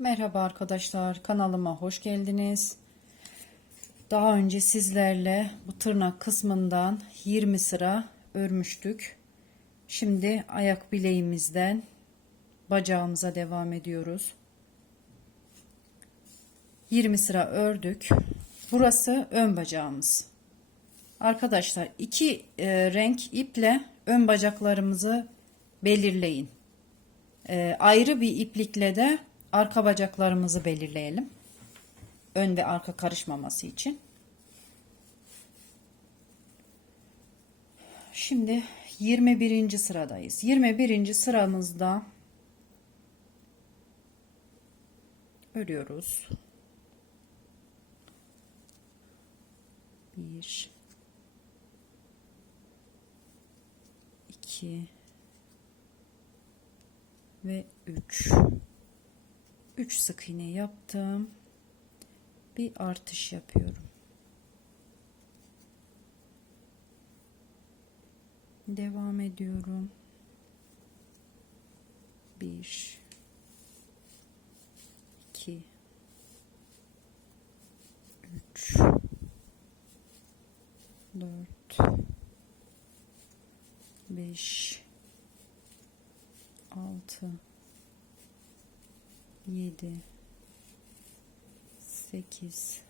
Merhaba arkadaşlar kanalıma hoş geldiniz. Daha önce sizlerle bu tırnak kısmından 20 sıra örmüştük. Şimdi ayak bileğimizden bacağımıza devam ediyoruz. 20 sıra ördük. Burası ön bacağımız. Arkadaşlar iki e, renk iple ön bacaklarımızı belirleyin. E, ayrı bir iplikle de arka bacaklarımızı belirleyelim. Ön ve arka karışmaması için. Şimdi 21. sıradayız. 21. sıramızda örüyoruz. 1 2 ve 3 3 sık iğne yaptım. Bir artış yapıyorum. Devam ediyorum. 1 2 3 4 5 6 7 8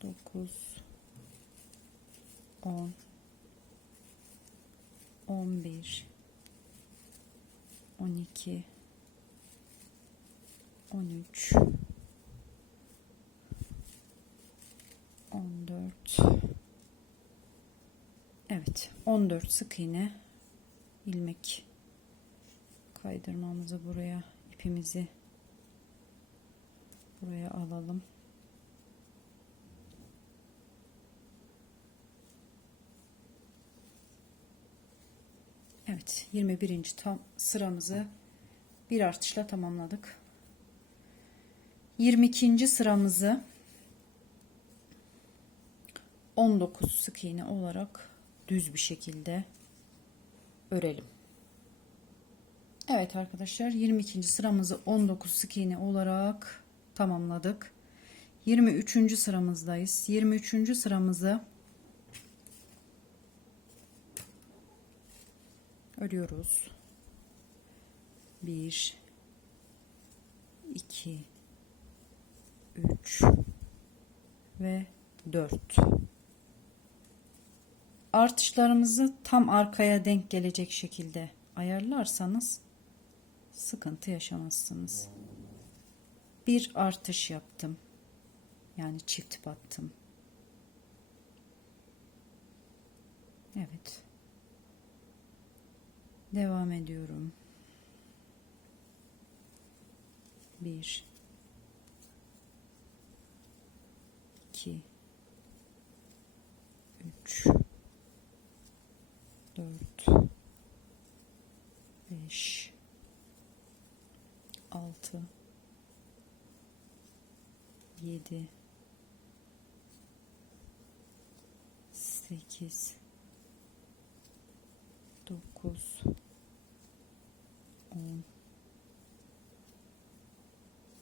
9 10 11 12 13 14 Evet 14 sık iğne ilmek kaydırmamızı buraya ipimizi buraya alalım. Evet 21. tam sıramızı bir artışla tamamladık. 22. sıramızı 19 sık iğne olarak düz bir şekilde örelim. Evet arkadaşlar 22. sıramızı 19 sık iğne olarak tamamladık. 23. sıramızdayız. 23. sıramızı örüyoruz. 1 2 3 ve 4 artışlarımızı tam arkaya denk gelecek şekilde ayarlarsanız sıkıntı yaşamazsınız. Bir artış yaptım. Yani çift battım. Evet. Devam ediyorum. Bir, iki, üç, dört, beş, altı, yedi, sekiz, dokuz, on,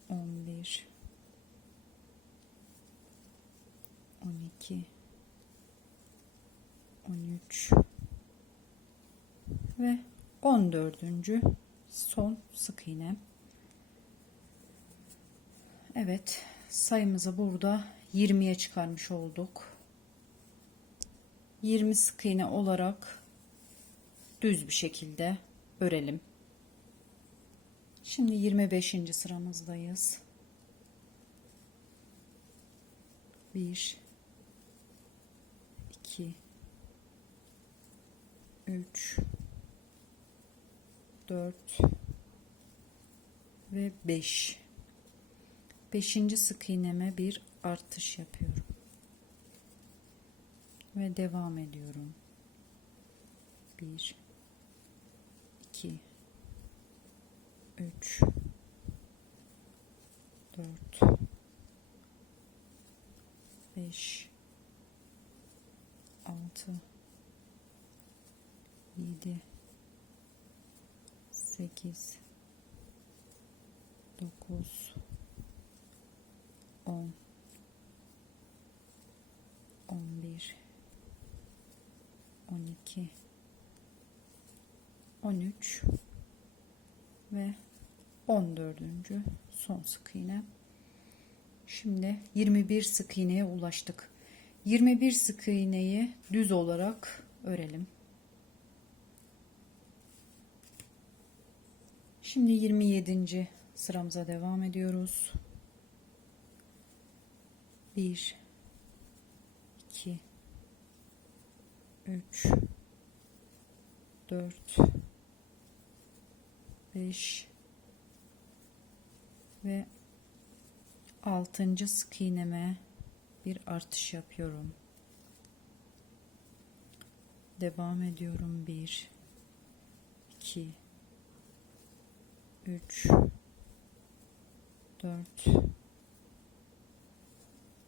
on bir, on iki, on üç ve on dördüncü son sık iğne. Evet sayımızı burada 20'ye çıkarmış olduk. 20 sık iğne olarak düz bir şekilde örelim. Şimdi 25. sıramızdayız. 1 2 3 4 ve 5 5. sık iğneme bir artış yapıyorum ve devam ediyorum 1 2 3 4 5 6 7 8 9 10 11 12 13 ve 14. son sık iğne. Şimdi 21 sık iğneye ulaştık. 21 sık iğneyi düz olarak örelim. Şimdi 27. sıramıza devam ediyoruz. 1 2 3 4 5 ve 6. sık iğneme bir artış yapıyorum. Devam ediyorum. 1 2 3 4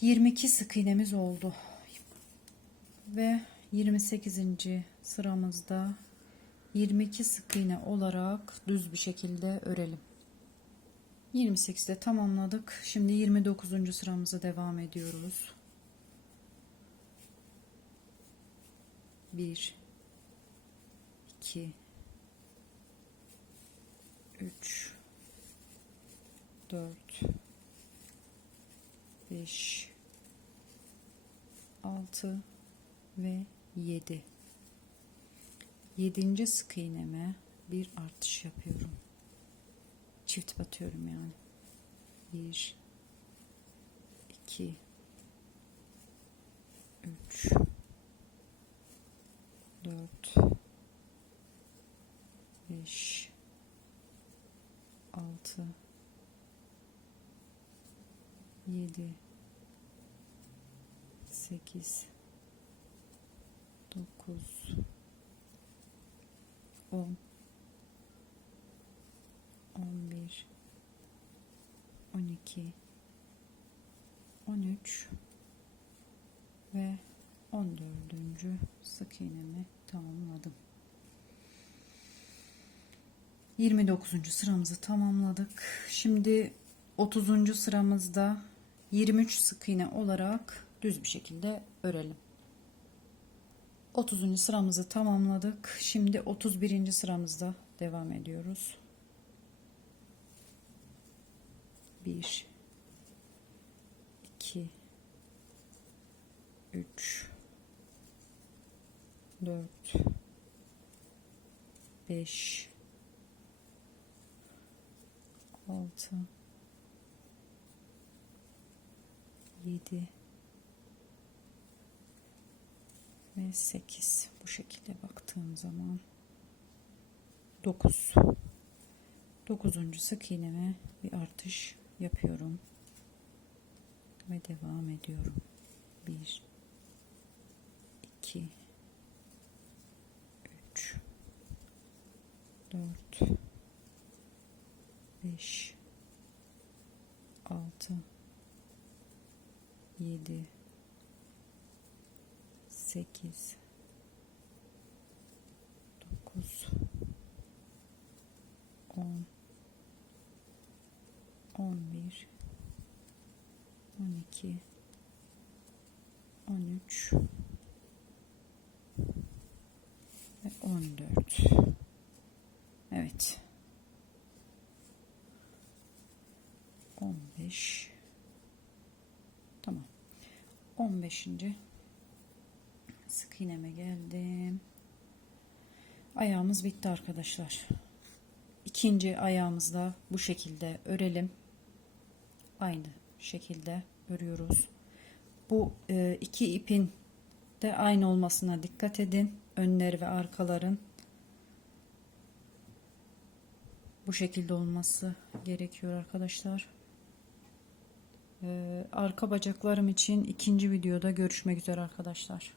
22 sık iğnemiz oldu ve 28. sıramızda 22 sık iğne olarak düz bir şekilde örelim 28'de tamamladık şimdi 29. sıramıza devam ediyoruz 1 2 3 4 5 6 ve 7 7. sık iğneme bir artış yapıyorum çift batıyorum yani 1 2 3 4 5 6 7 8 9 10 11 12 13 ve 14. sık iğnemi tamamladım. 29. sıramızı tamamladık. Şimdi 30. sıramızda 23 sık iğne olarak düz bir şekilde örelim. 30. sıramızı tamamladık. Şimdi 31. sıramızda devam ediyoruz. 1 2 3 4 5 6 7 ve 8 bu şekilde baktığım zaman 9 9. sık iğneme bir artış yapıyorum ve devam ediyorum 1 2 3 4 5 6 7 8 9 10 11 12 13 ve 14 Evet. 15 Tamam. 15. sık iğneme geldim? Ayağımız bitti arkadaşlar. İkinci ayağımızda bu şekilde örelim. Aynı şekilde örüyoruz. Bu e, iki ipin de aynı olmasına dikkat edin. Önleri ve arkaların bu şekilde olması gerekiyor arkadaşlar. Ee, arka bacaklarım için ikinci videoda görüşmek üzere arkadaşlar.